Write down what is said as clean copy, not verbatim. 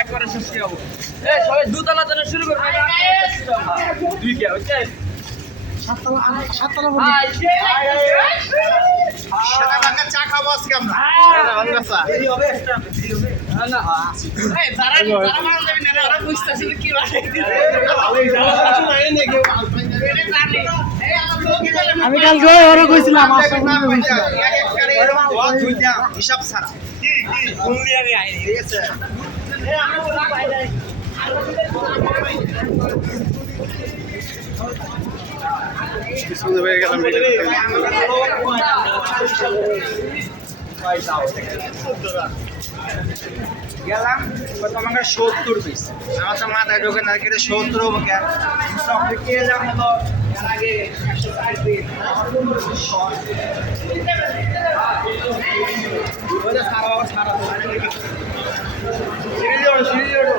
একবারে শেষ যাবো এই সবাই দুতলা থেকে শুরু করবে দুই কে হচ্ছে সাততলা সাদা ভাঙা চা খাবো আজকে আমরা সাদা ভাঙা চা এই হবে একটা হবে না এই যারা মারা যাবে না ওরা বুঝতাছিল কি বানাই দিতে আমি কালকে ওরা কইছিলাম হিসাব ছাড়া ঘুমলি আমি আইনি ঠিক আছে গেলাম তোমাকে 70 পিস আমার তো মাথায় ঢোকে না কেটে 70 হবো কেন সবকে কে এলাম হলো এর আগে 160 পিস ওটা সারা সারা সিঁড়ি ওঠো